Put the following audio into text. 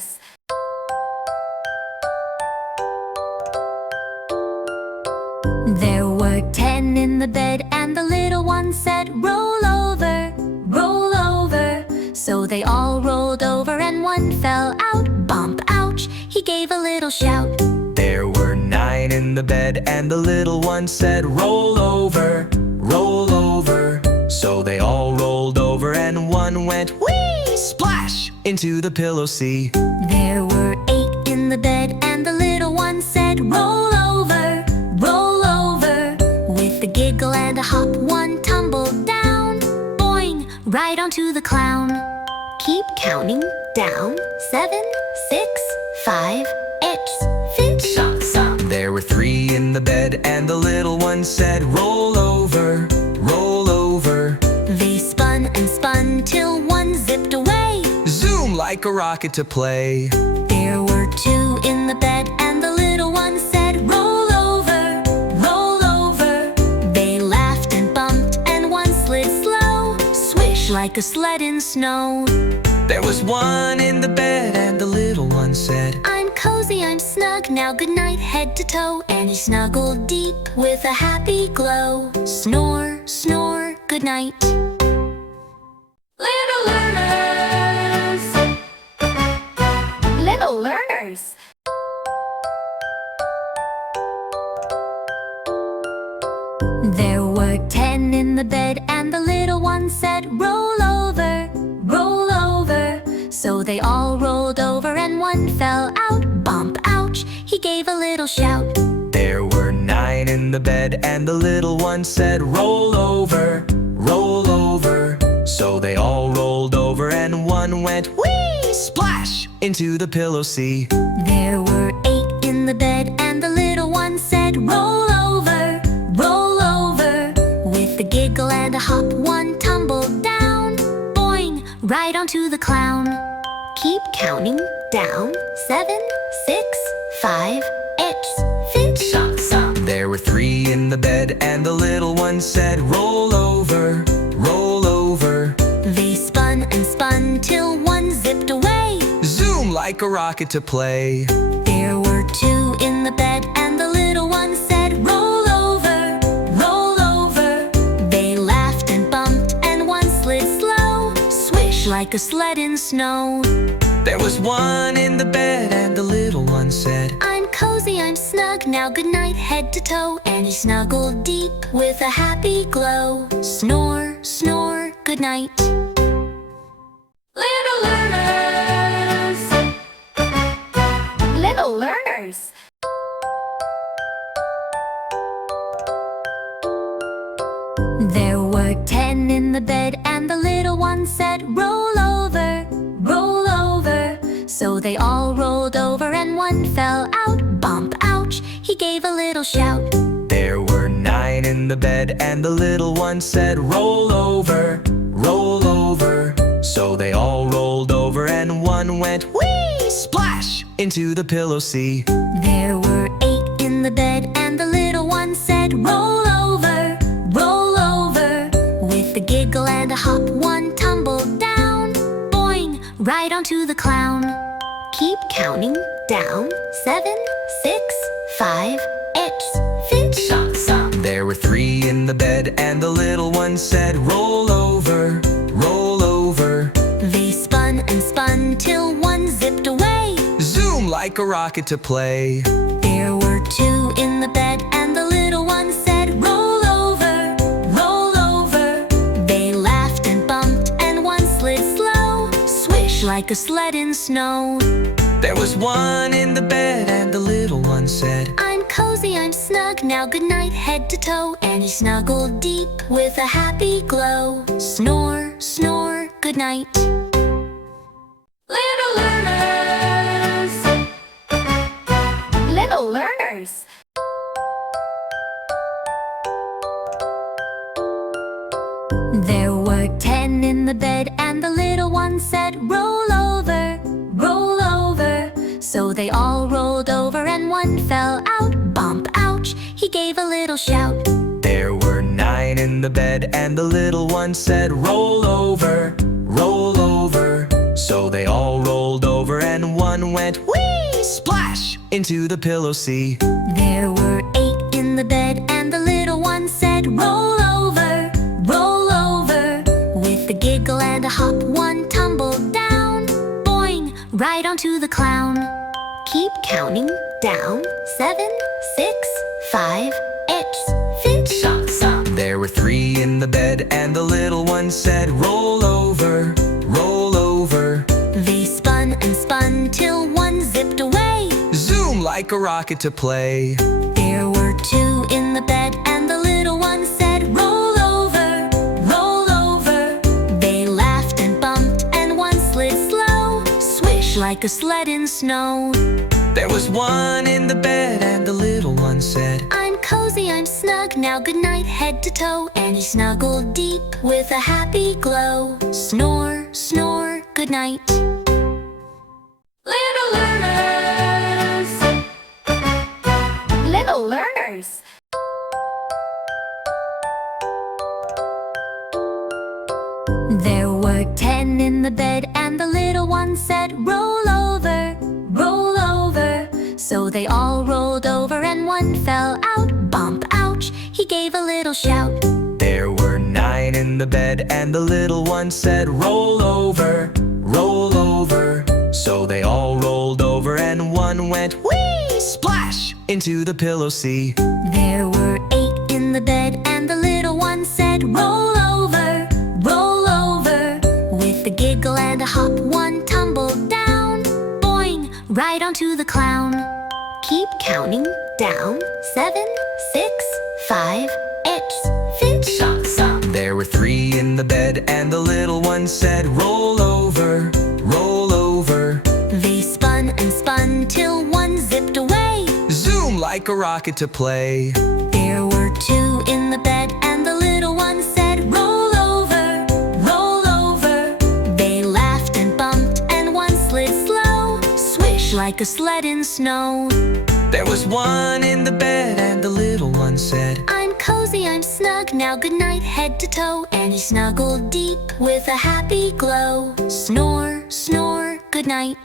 learners. There were 10 in the bed, and the little one said, "Roll over, roll over." So they all rolled over, and one fell out. Bump, ouch, he gave a little shout. There were 9 in the bed, and the little one said, "Roll over, roll over." So they all rolled over, and one went whee! Splash! Into the pillow sea. There were 8 in the bed, and the little one said, "Roll over, roll over." With a giggle and a hop, one tumbled down. Boing! Right onto the clown. Keep counting down. 7, 6, 5, it's fit. Stop, stop. There were 3 in the bed, and the little one said, "Roll over, roll over." They spun and spun till one zipped away. Zoom like a rocket to play. There were 2 in the bed, and the little one said, "Roll over, roll over." They laughed and bumped, and one slid slow. Swish like a sled in snow. There was 1 in the bed, and the little one said, "I'm cozy, I'm snug, now good night head to toe." And he snuggled deep with a happy glow. Snore, snore, good night. Little learners. Little learners. There were 10 in the bed, and the little one said, "Roll over, roll over." So they all rolled over, and one fell out. Bump, ouch, he gave a little shout. There were 9 in the bed, and the little one said, "Roll over, roll over." So they all rolled over, and one went whee! Splash! Into the pillow sea. There were 8 in the bed, and the little one said, "Roll over, roll over." With a giggle and a hop, one tumbled down. Boing! Right onto the clown. Keep counting down. 7, 6, 5, it's fit. Stop, stop. There were 3 in the bed, and the little one said, "Roll over, roll over." They spun and spun till one zipped away. Zoom like a rocket to play. There were 2 in the bed, and the little one said, "Roll over, roll over." They laughed and bumped, and one slid slow. Swish like a sled in snow. There was 1 in the bed, and the little one said, "I'm cozy, I'm snug, now good night head to toe." And he snuggled deep with a happy glow. Snore, snore, good night. Little learners. Little learners. There were 10 in the bed, and the little one said, "Roll over, roll over." So they all rolled over, and one fell out. Bump, ouch, he gave a little shout. There were 9 in the bed, and the little one said, "Roll over, roll over." So they all rolled over, and one went whee! Splash! Into the pillow sea. There were 8 in the bed, and the little one said, "Roll over, roll over." With a giggle and a hop, one tumbled down. Boing! Right onto the clown. Keep counting down. 7, 6, 5, it's fit. Stop, stop. There were 3 in the bed, and the little one said, "Roll over, roll over." They spun and spun till one zipped away. Zoom like a rocket to play. There were 2 in the bed, and the little one said, "Roll over, roll over." They laughed and bumped, and one slid slow. Swish like a sled in snow. There was 1 in the bed, and the little one said, "I'm cozy, I'm snug, now good night head to toe." And he snuggled deep with a happy glow. Snore, snore, good night. Little learners. Little learners. There were 10 in the bed, and the little one said, "Roll over, roll over." So they all rolled over, and one fell out. Bump, ouch, he gave a little shout. There were 9 in the bed, and the little one said, "Roll over, roll over." So they all rolled over, and one one went whee! Splash! Into the pillow sea. There were 8 in the bed, and the little one said, roll over, roll over. With a giggle and a hop, one tumbled down, boing, right onto the clown. Keep counting down. 7, 6, 5, it's fit, shop, stop. There were 3 in the bed, and the little one said, roll over, roll over. They spun and spun till one zipped away, Zoom like a rocket to play. There were 2 in the bed, and the little one said, roll over, roll over. They laughed and bumped, and one slid slow, swish like a sled in snow. There was 1 in the bed, and the little one said, I'm cozy, I'm snug, now good night head to toe. And he snuggled deep with a happy glow. Snore, snore, good night. Little learners, little learners. There were 10 in the bed, and the little one said, roll over, roll over. So they all rolled over, and one fell out. Bump, ouch, he gave a little shout. There were 9 in the bed, and the little one said, roll over, roll over. So they all rolled over, and one went whee! Splash! Into the pillow sea. There were 8 in the bed, and the little one said, roll over, roll over. With a giggle and a hop, one tumbled down, boing, right onto the clown. Keep counting down. 7, 6, 5, it's fit, shop, stop. There were 3 in the bed, and the little one said, roll over, roll over. They spun and spun till one zipped away, Zoom like a rocket to play. There were 2 in the bed, and the little one said, roll over, roll over. They laughed and bumped, and one slid slow, swish like a sled in snow. There was 1 in the bed, and the little one said, I'm cozy, I'm snug, now good night head to toe. And he snuggled deep with a happy glow. Snore, snore, good night.